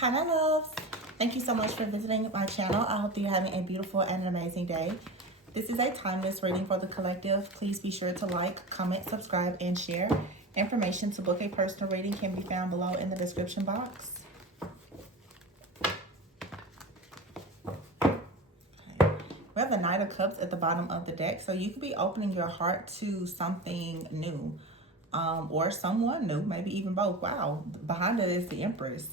Hi, my loves. Thank you so much for visiting my channel. I hope that you're having a beautiful and an amazing day. This is a timeless reading for the collective. Please be sure to like, comment, subscribe, and share. Information to book a personal reading can be found below in the description box. Okay. We have the Knight of Cups at the bottom of the deck. So you could be opening your heart to something new. Or someone new, maybe even both. Wow, behind it is the Empress.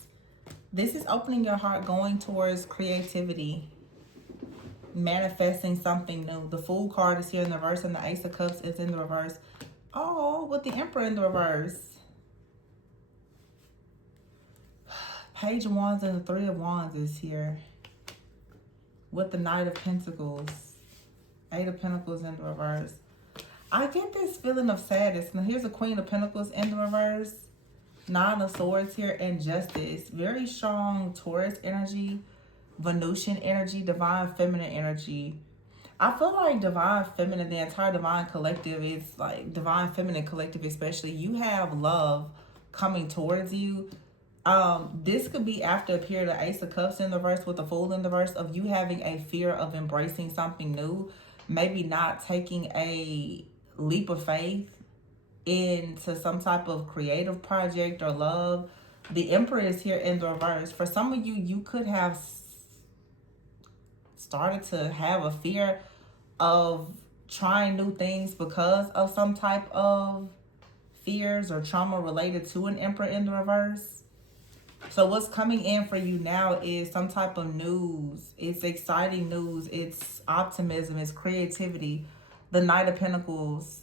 This is opening your heart, going towards creativity, manifesting something new. The Fool card is here in the reverse, and the Ace of Cups is in the reverse. Oh, with the Emperor in the reverse. Page of Wands and the Three of Wands is here. With the Knight of Pentacles. Eight of Pentacles in the reverse. I get this feeling of sadness. Now, here's a Queen of Pentacles in the reverse. Nine of Swords here, and Justice. Very strong Taurus energy, Venusian energy, divine feminine energy. I feel like divine feminine, the entire divine collective is like divine feminine collective especially. You have love coming towards you. This could be after a period of Ace of Cups in the reverse with the Fool in the reverse of you having a fear of embracing something new. Maybe not taking a leap of faith into some type of creative project or love. The Emperor is here in the reverse. For some of you, you could have started to have a fear of trying new things because of some type of fears or trauma related to an Emperor in the reverse. So what's coming in for you now is some type of news. It's exciting news. It's optimism. It's creativity. The Knight of Pentacles.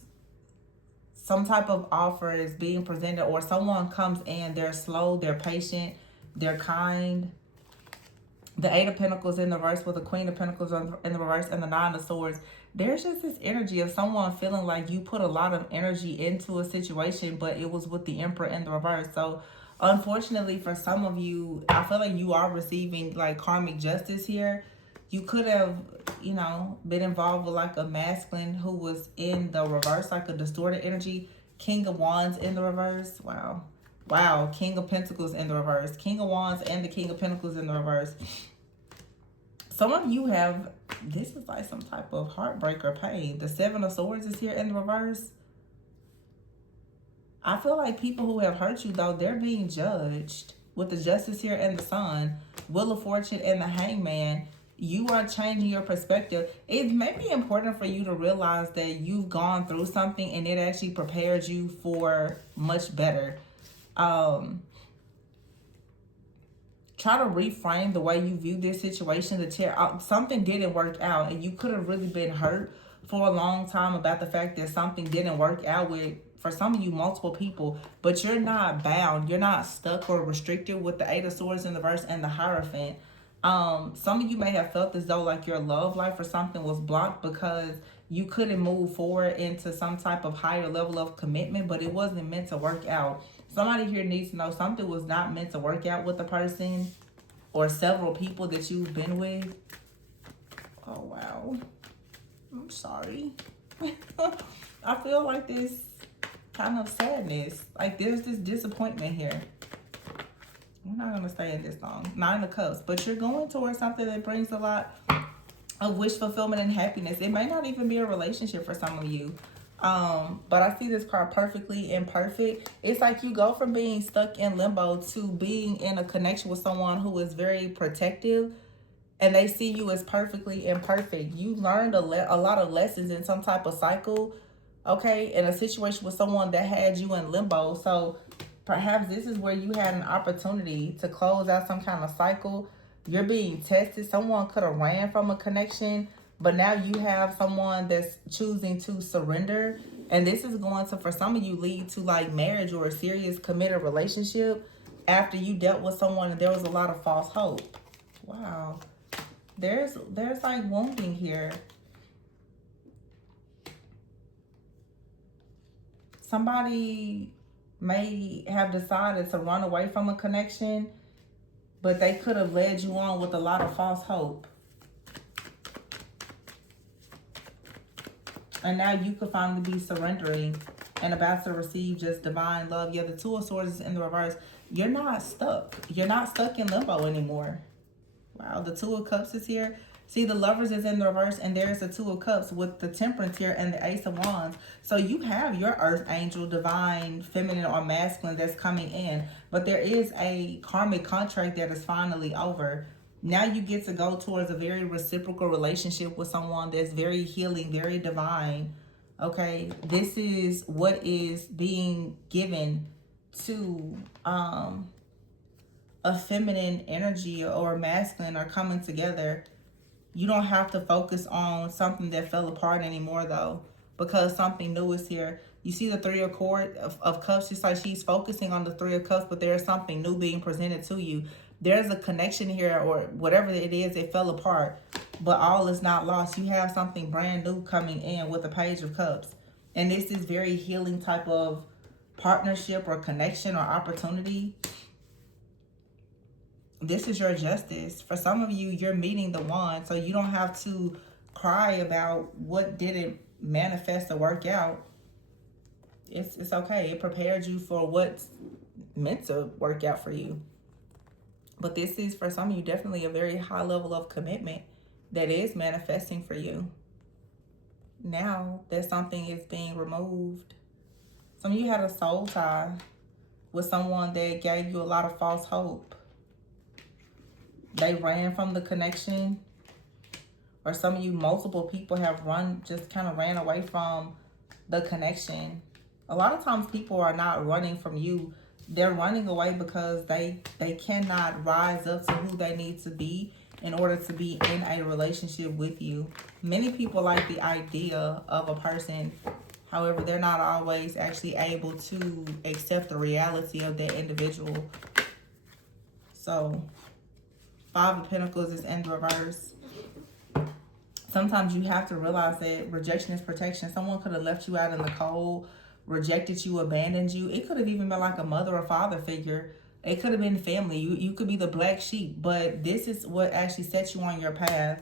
Some type of offer is being presented, or someone comes in, they're slow, they're patient, they're kind. The Eight of Pentacles in the reverse with the Queen of Pentacles in the reverse and the Nine of Swords. There's just this energy of someone feeling like you put a lot of energy into a situation, but it was with the Emperor in the reverse. So unfortunately for some of you, I feel like you are receiving like karmic justice here. You could have, you know, been involved with like a masculine who was in the reverse, like a distorted energy. King of Wands in the reverse. Wow. Wow. King of Pentacles in the reverse. King of Wands and the King of Pentacles in the reverse. Some of you have, this is like some type of heartbreak or pain. The Seven of Swords is here in the reverse. I feel like people who have hurt you, though, they're being judged. With the Justice here and the Sun. Wheel of Fortune and the Hangman. You are changing your perspective. It may be important for you to realize that you've gone through something and it actually prepared you for much better. Try to reframe the way you view this situation. Something didn't work out and you could have really been hurt for a long time about the fact that something didn't work out with, for some of you, multiple people, but you're not bound. You're not stuck or restricted with the Eight of Swords in the reverse and the Hierophant. Some of you may have felt as though like your love life or something was blocked because you couldn't move forward into some type of higher level of commitment, but it wasn't meant to work out. Somebody here needs to know something was not meant to work out with the person or several people that you've been with. Oh, wow. I'm sorry. I feel like this kind of sadness. Like there's this disappointment here. I'm not going to stay in this long. Nine of Cups. But you're going towards something that brings a lot of wish fulfillment and happiness. It may not even be a relationship for some of you. But I see this card perfectly imperfect. It's like you go from being stuck in limbo to being in a connection with someone who is very protective. And they see you as perfectly imperfect. You learned a lot of lessons in some type of cycle. Okay? In a situation with someone that had you in limbo. So perhaps this is where you had an opportunity to close out some kind of cycle. You're being tested. Someone could have ran from a connection, but now you have someone that's choosing to surrender. And this is going to, for some of you, lead to like marriage or a serious committed relationship after you dealt with someone and there was a lot of false hope. Wow. There's like wounding here. Somebody may have decided to run away from a connection, but they could have led you on with a lot of false hope. And now you could finally be surrendering and about to receive just divine love. Yeah, the Two of Swords is in the reverse. you're not stuck. You're not stuck in limbo anymore. Wow, the Two of Cups is here. See, the Lovers is in the reverse, and there's the Two of Cups with the Temperance here and the Ace of Wands. So you have your Earth Angel, Divine, Feminine, or Masculine that's coming in. But there is a karmic contract that is finally over. Now you get to go towards a very reciprocal relationship with someone that's very healing, very divine. Okay, this is what is being given to a feminine energy or masculine are coming together. You don't have to focus on something that fell apart anymore, though, because something new is here. You see the Three of Cups, just like she's focusing on the Three of Cups, but there's something new being presented to you. There's a connection here, or whatever it is, it fell apart, but all is not lost. You have something brand new coming in with the Page of Cups. And this is very healing type of partnership or connection or opportunity. This is your justice. For some of you, you're meeting the one, so you don't have to cry about what didn't manifest or work out. It's okay. It prepared you for what's meant to work out for you. But this is, for some of you, definitely a very high level of commitment that is manifesting for you. Now that something is being removed. Some of you had a soul tie with someone that gave you a lot of false hope. They ran from the connection. Or some of you, multiple people have just kind of ran away from the connection. A lot of times people are not running from you. They're running away because they cannot rise up to who they need to be in order to be in a relationship with you. Many people like the idea of a person. However, they're not always actually able to accept the reality of that individual. So, Five of Pentacles is in reverse. Sometimes you have to realize that rejection is protection. Someone could have left you out in the cold, rejected you, abandoned you. It could have even been like a mother or father figure. It could have been family. You could be the black sheep. But this is what actually sets you on your path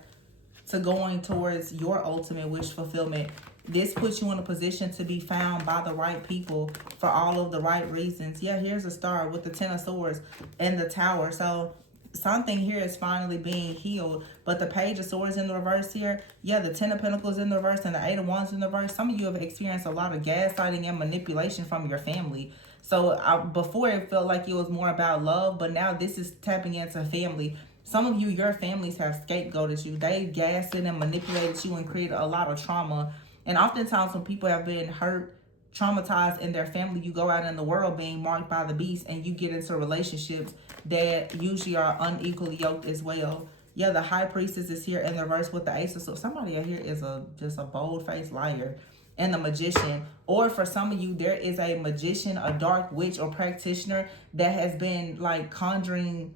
to going towards your ultimate wish fulfillment. This puts you in a position to be found by the right people for all of the right reasons. Yeah, here's a star with the Ten of Swords and the Tower. So something here is finally being healed. But the Page of Swords in the reverse here. Yeah, the Ten of Pentacles in the reverse and the Eight of Wands in the reverse. Some of you have experienced a lot of gaslighting and manipulation from your family. So before it felt like it was more about love, but now this is tapping into family. Some of you, your families have scapegoated you. They gaslit and manipulated you and created a lot of trauma. And oftentimes when people have been hurt, traumatized in their family, you go out in the world being marked by the beast and you get into relationships that usually are unequally yoked as well. Yeah, the High Priestess is here in the reverse with the Ace of Swords. Somebody out here is just a bold-faced liar. And the Magician. Or for some of you, there is a magician, a dark witch or practitioner that has been like conjuring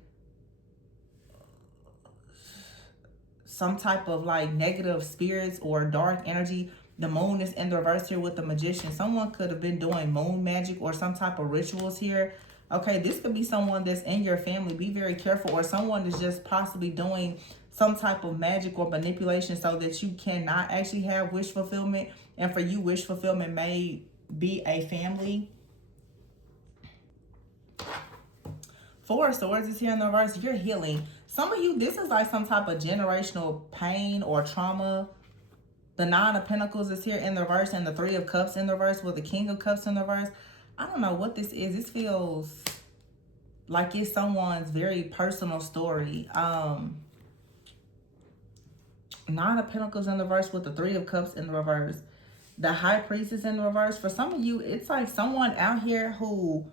some type of like negative spirits or dark energy. The Moon is in the reverse here with the Magician. Someone could have been doing moon magic or some type of rituals here. Okay, this could be someone that's in your family. Be very careful. Or someone is just possibly doing some type of magic or manipulation so that you cannot actually have wish fulfillment. And for you, wish fulfillment may be a family. Four of Swords is here in the reverse. You're healing. Some of you, this is like some type of generational pain or trauma. The Nine of Pentacles is here in the reverse and the Three of Cups in the reverse with the King of Cups in the reverse. I don't know what this is. This feels like it's someone's very personal story. Nine of Pentacles in the reverse with the Three of Cups in the reverse. The High Priestess in the reverse. For some of you, it's like someone out here who...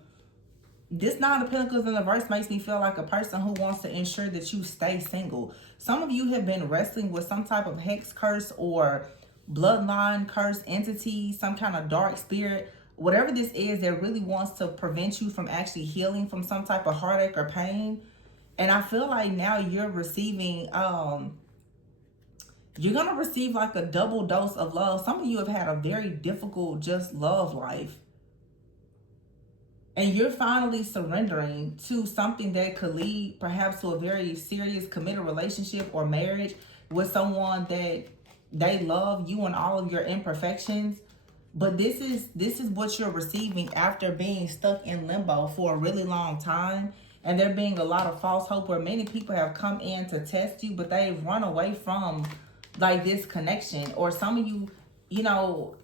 This Nine of Pentacles in the reverse makes me feel like a person who wants to ensure that you stay single. Some of you have been wrestling with some type of hex curse or bloodline curse entity, some kind of dark spirit. Whatever this is that really wants to prevent you from actually healing from some type of heartache or pain. And I feel like now you're receiving... You're going to receive like a double dose of love. Some of you have had a very difficult just love life. And you're finally surrendering to something that could lead perhaps to a very serious committed relationship or marriage with someone that they love you and all of your imperfections. But this is what you're receiving after being stuck in limbo for a really long time. And there being a lot of false hope where many people have come in to test you, but they've run away from like this connection. Or some of you, you know,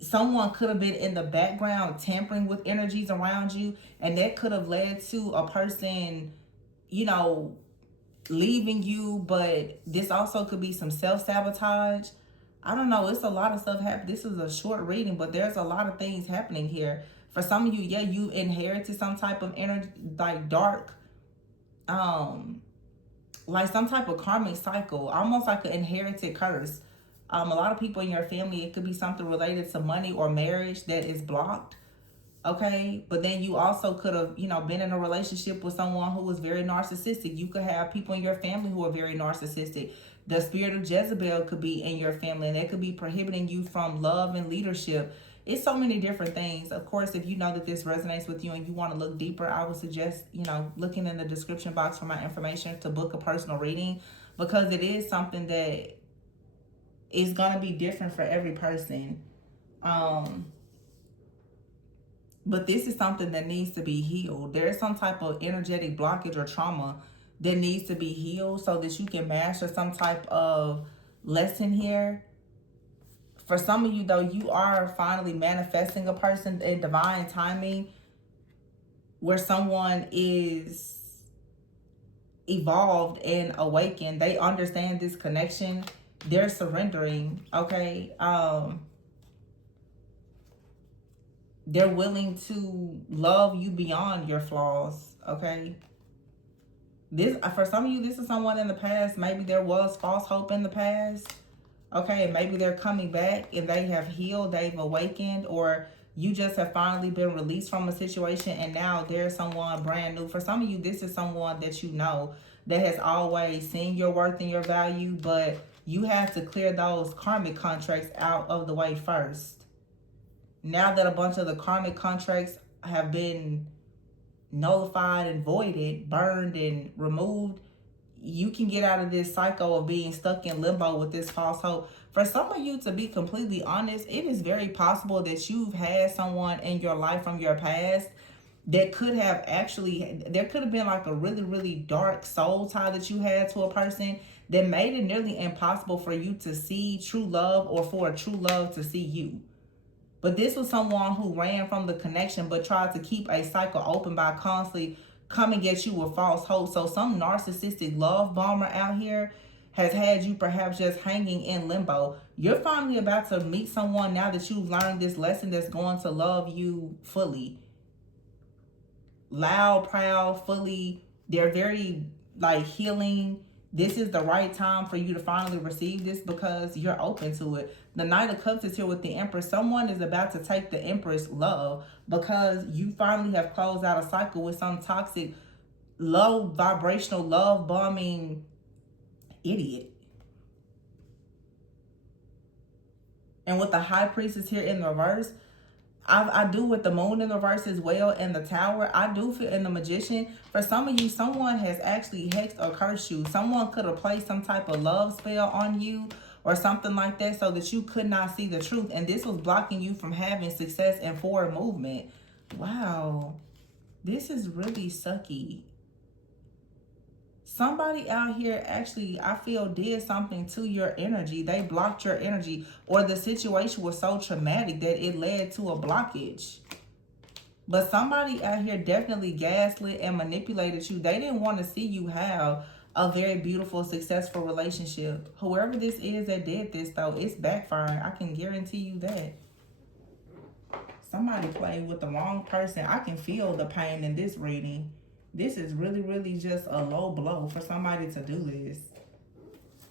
someone could have been in the background tampering with energies around you, and that could have led to a person, you know, leaving you. But this also could be some self-sabotage. I don't know. It's a lot of stuff happening. This is a short reading, but there's a lot of things happening here. For some of you, yeah, you inherited some type of energy, like dark, like some type of karmic cycle, almost like an inherited curse. A lot of people in your family, it could be something related to money or marriage that is blocked. Okay, but then you also could have, you know, been in a relationship with someone who was very narcissistic. You could have people in your family who are very narcissistic. The spirit of Jezebel could be in your family, and it could be prohibiting you from love and leadership. It's so many different things. Of course, if you know that this resonates with you and you want to look deeper, I would suggest, you know, looking in the description box for my information to book a personal reading, because it is something that is going to be different for every person. But this is something that needs to be healed. There's some type of energetic blockage or trauma that needs to be healed so that you can master some type of lesson here. For some of you, though, you are finally manifesting a person in divine timing where someone is evolved and awakened. They understand this connection. They're surrendering, okay? They're willing to love you beyond your flaws, okay? This, for some of you, this is someone in the past. Maybe there was false hope in the past, okay? And maybe they're coming back and they have healed, they've awakened, or you just have finally been released from a situation and now there's someone brand new. For some of you, this is someone that you know that has always seen your worth and your value, but you have to clear those karmic contracts out of the way first. Now that a bunch of the karmic contracts have been nullified and voided, burned and removed, you can get out of this cycle of being stuck in limbo with this false hope. For some of you, to be completely honest, it is very possible that you've had someone in your life from your past that could have actually, there could have been like a really, really dark soul tie that you had to a person that made it nearly impossible for you to see true love or for a true love to see you. But this was someone who ran from the connection but tried to keep a cycle open by constantly coming at you with false hope. So some narcissistic love bomber out here has had you perhaps just hanging in limbo. You're finally about to meet someone now that you've learned this lesson that's going to love you fully. Loud, proud, fully. They're very like healing. This is the right time for you to finally receive this because you're open to it. The Knight of Cups is here with the Empress. Someone is about to take the Empress love because you finally have closed out a cycle with some toxic, low vibrational, love bombing idiot. And with the High Priestess here in the reverse, I do with the Moon in the reverse as well, and the Tower. I do feel in the Magician. For some of you, someone has actually hexed or cursed you. Someone could have placed some type of love spell on you or something like that so that you could not see the truth. And this was blocking you from having success and forward movement. Wow. This is really sucky. Somebody out here actually, I feel, did something to your energy. They blocked your energy, or the situation was so traumatic that it led to a blockage. But somebody out here definitely gaslit and manipulated you. They didn't want to see you have a very beautiful, successful relationship. Whoever this is that did this, though, it's backfiring. I can guarantee you that. Somebody played with the wrong person. I can feel the pain in this reading. This is really, really just a low blow for somebody to do this.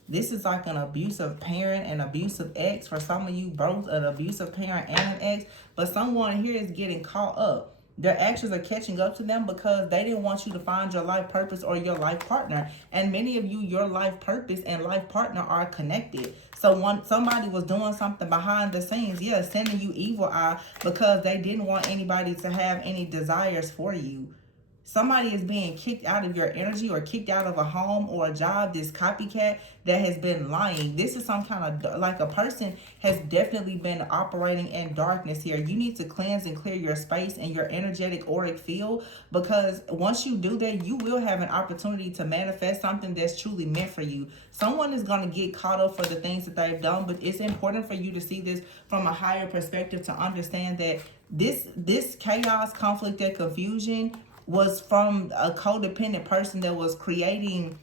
This is like an abusive parent and abusive ex. For some of you, both an abusive parent and an ex. But someone here is getting caught up. Their actions are catching up to them because they didn't want you to find your life purpose or your life partner. And many of you, your life purpose and life partner are connected. So somebody was doing something behind the scenes, yeah, sending you evil eye because they didn't want anybody to have any desires for you. Somebody is being kicked out of your energy or kicked out of a home or a job. This copycat that has been lying. This is some kind of, like, a person has definitely been operating in darkness here. You need to cleanse and clear your space and your energetic auric field, because once you do that, you will have an opportunity to manifest something that's truly meant for you. Someone is going to get caught up for the things that they've done, but it's important for you to see this from a higher perspective, to understand that this chaos, conflict, and confusion was from a codependent person that was creating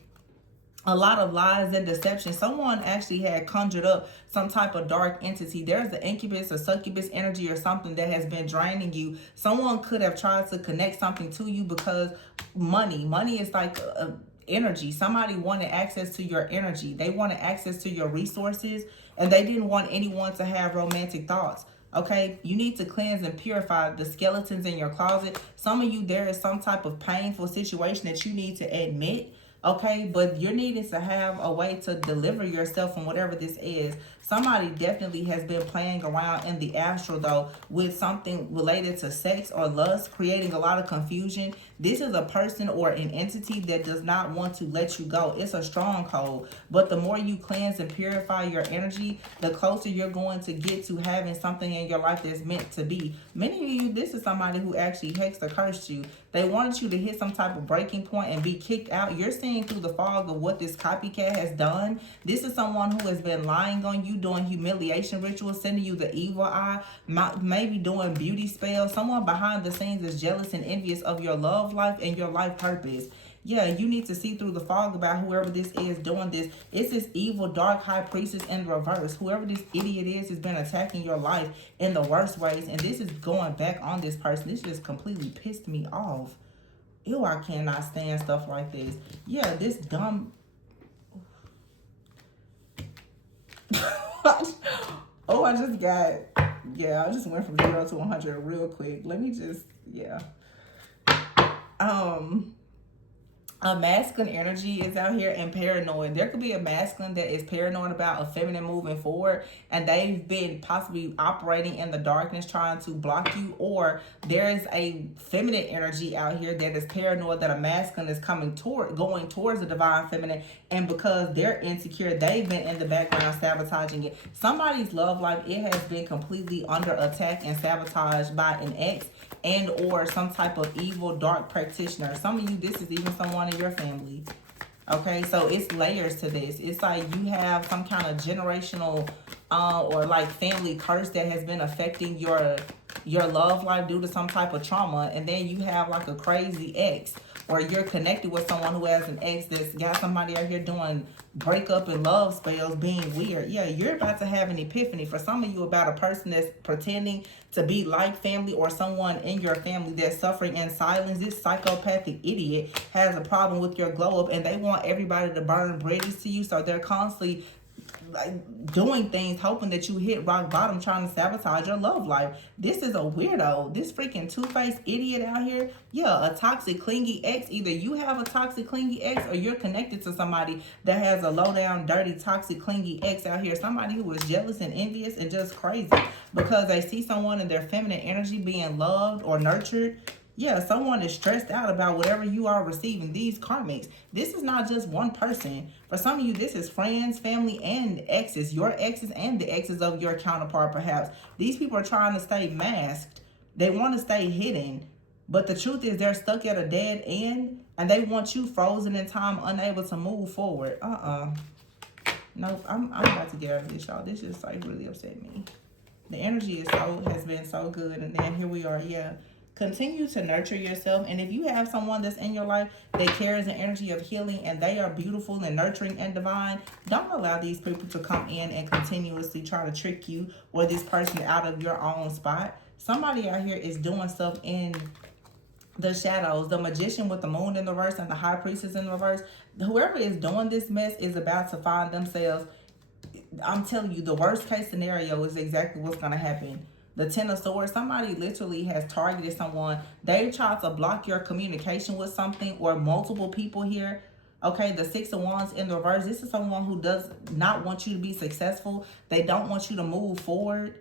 a lot of lies and deception. Someone actually had conjured up some type of dark entity. There's the incubus or succubus energy or something that has been draining you. Someone could have tried to connect something to you because money is like energy. Somebody wanted access to your energy. They wanted access to your resources, and they didn't want anyone to have romantic thoughts. Okay, you need to cleanse and purify the skeletons in your closet. Some of you, there is some type of painful situation that you need to admit. Okay, but you're needing to have a way to deliver yourself from whatever this is. Somebody definitely has been playing around in the astral, though, with something related to sex or lust, creating a lot of confusion. This is a person or an entity that does not want to let you go. It's a stronghold. But the more you cleanse and purify your energy, the closer you're going to get to having something in your life that's meant to be. Many of you, this is somebody who actually hexed or cursed you. They wanted you to hit some type of breaking point and be kicked out. You're seeing through the fog of what this copycat has done. This is someone who has been lying on you, doing humiliation rituals, sending you the evil eye, maybe doing beauty spells. Someone behind the scenes is jealous and envious of your love life and your life purpose. Yeah, you need to see through the fog about whoever this is doing this. It's this evil, dark high priestess in reverse. Whoever this idiot is has been attacking your life in the worst ways. And this is going back on this person. This just completely pissed me off. Ew, I cannot stand stuff like this. Yeah, this dumb... Oh, I just got... Yeah, I just went from 0 to 100 real quick. Let me just... Yeah. A masculine energy is out here and paranoid. There could be a masculine that is paranoid about a feminine moving forward, and they've been possibly operating in the darkness trying to block you, or there is a feminine energy out here that is paranoid that a masculine is going towards the divine feminine, and because they're insecure, they've been in the background sabotaging it. Somebody's love life, it has been completely under attack and sabotaged by an ex and or some type of evil dark practitioner. Some of you, this is even someone in your family. Okay, so it's layers to this. It's like you have some kind of generational or like family curse that has been affecting your love life due to some type of trauma, and then you have like a crazy ex, or you're connected with someone who has an ex that's got somebody out here doing breakup and love spells, being weird. Yeah, you're about to have an epiphany. For some of you, about a person that's pretending to be like family, or someone in your family that's suffering in silence. This psychopathic idiot has a problem with your glow up, and they want everybody to burn bridges to you, so they're constantly like doing things hoping that you hit rock bottom, trying to sabotage your love life. This is a weirdo. This freaking two-faced idiot out here. Yeah, a toxic clingy ex. Either you have a toxic clingy ex, or you're connected to somebody that has a low down dirty toxic clingy ex out here. Somebody who is jealous and envious and just crazy because they see someone in their feminine energy being loved or nurtured. Yeah, someone is stressed out about whatever you are receiving. These karmics, this is not just one person. For some of you, this is friends, family, and exes. Your exes and the exes of your counterpart, perhaps. These people are trying to stay masked. They want to stay hidden. But the truth is they're stuck at a dead end, and they want you frozen in time, unable to move forward. Nope, I'm about to get out of this, y'all. This just like really upset me. The energy has been so good, and then here we are, yeah. Continue to nurture yourself. And if you have someone that's in your life that carries an energy of healing and they are beautiful and nurturing and divine, don't allow these people to come in and continuously try to trick you or this person out of your own spot. Somebody out here is doing stuff in the shadows. The magician with the moon in the reverse and the high priestess in the reverse. Whoever is doing this mess is about to find themselves. I'm telling you, the worst case scenario is exactly what's going to happen. The Ten of Swords, somebody literally has targeted someone. They tried to block your communication with something or multiple people here. Okay, the Six of Wands in the reverse. This is someone who does not want you to be successful. They don't want you to move forward.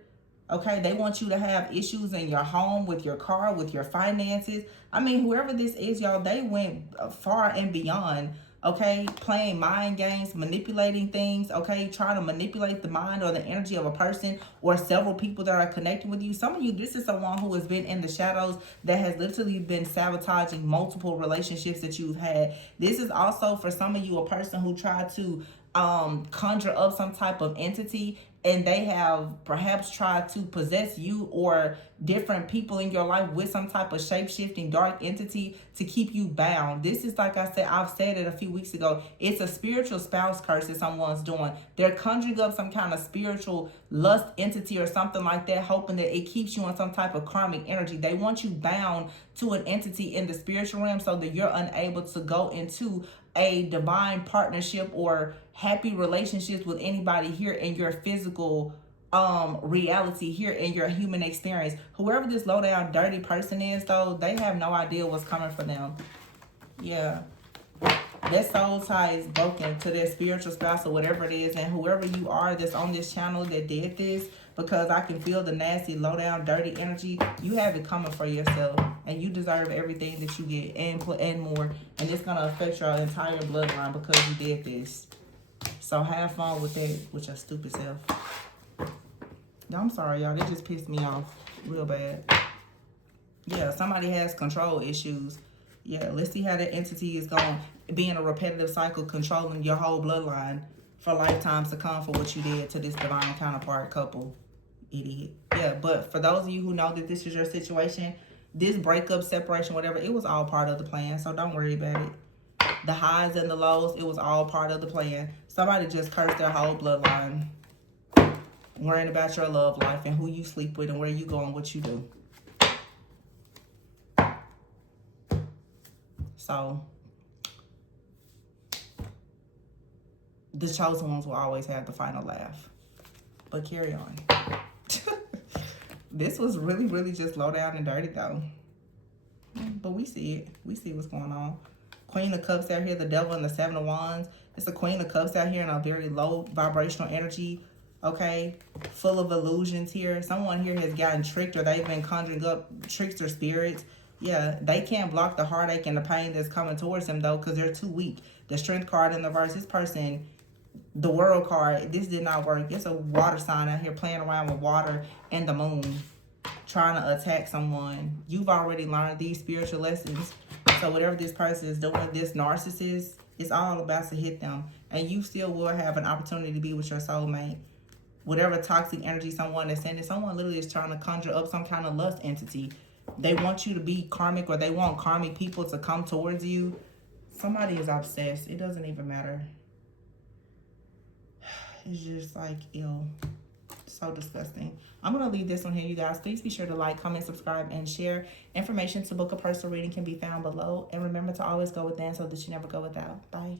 Okay, they want you to have issues in your home, with your car, with your finances. I mean, whoever this is, y'all, they went far and beyond. Okay, playing mind games, manipulating things. Okay, trying to manipulate the mind or the energy of a person or several people that are connected with you. Some of you, this is someone who has been in the shadows that has literally been sabotaging multiple relationships that you've had. This is also for some of you a person who tried to conjure up some type of entity, and they have perhaps tried to possess you or different people in your life with some type of shape-shifting dark entity to keep you bound. This is, like I said, I've said it a few weeks ago, it's a spiritual spouse curse that someone's doing. They're conjuring up some kind of spiritual lust entity or something like that, hoping that it keeps you in some type of karmic energy. They want you bound to an entity in the spiritual realm so that you're unable to go into a divine partnership or happy relationships with anybody here in your physical reality, here in your human experience. Whoever this low down dirty person is, though, they have no idea what's coming for them. Yeah, that soul tie is broken to their spiritual spouse or whatever it is. And whoever you are that's on this channel that did this, because I can feel the nasty, low down, dirty energy, you have it coming for yourself. And you deserve everything that you get and more. And it's going to affect your entire bloodline because you did this. So have fun with that, with your stupid self. No, I'm sorry, y'all. They just pissed me off real bad. Yeah, somebody has control issues. Yeah, let's see how that entity is going to be in a repetitive cycle, controlling your whole bloodline for lifetimes to come for what you did to this divine counterpart couple. Idiot. Yeah, but for those of you who know that this is your situation, this breakup, separation, whatever, it was all part of the plan. So don't worry about it. The highs and the lows, it was all part of the plan. Somebody just cursed their whole bloodline, worrying about your love life and who you sleep with and where you go and what you do. So the chosen ones will always have the final laugh. But carry on. This was really, really just low down and dirty, though. But we see it. We see what's going on. Queen of Cups out here, the Devil and the Seven of Wands. It's a Queen of Cups out here in a very low vibrational energy, okay? Full of illusions here. Someone here has gotten tricked, or they've been conjuring up trickster spirits. Yeah, they can't block the heartache and the pain that's coming towards them, though, because they're too weak. The Strength card in the verse, this person, the World card, this did not work. It's a water sign out here playing around with water and the moon, trying to attack someone. You've already learned these spiritual lessons. So whatever this person is doing, this narcissist, it's all about to hit them. And you still will have an opportunity to be with your soulmate. Whatever toxic energy someone is sending, someone literally is trying to conjure up some kind of lust entity. They want you to be karmic, or they want karmic people to come towards you. Somebody is obsessed. It doesn't even matter. It's just like ill. So disgusting. I'm going to leave this one here, you guys. Please be sure to like, comment, subscribe, and share. Information to book a personal reading can be found below. And remember to always go within so that you never go without. Bye.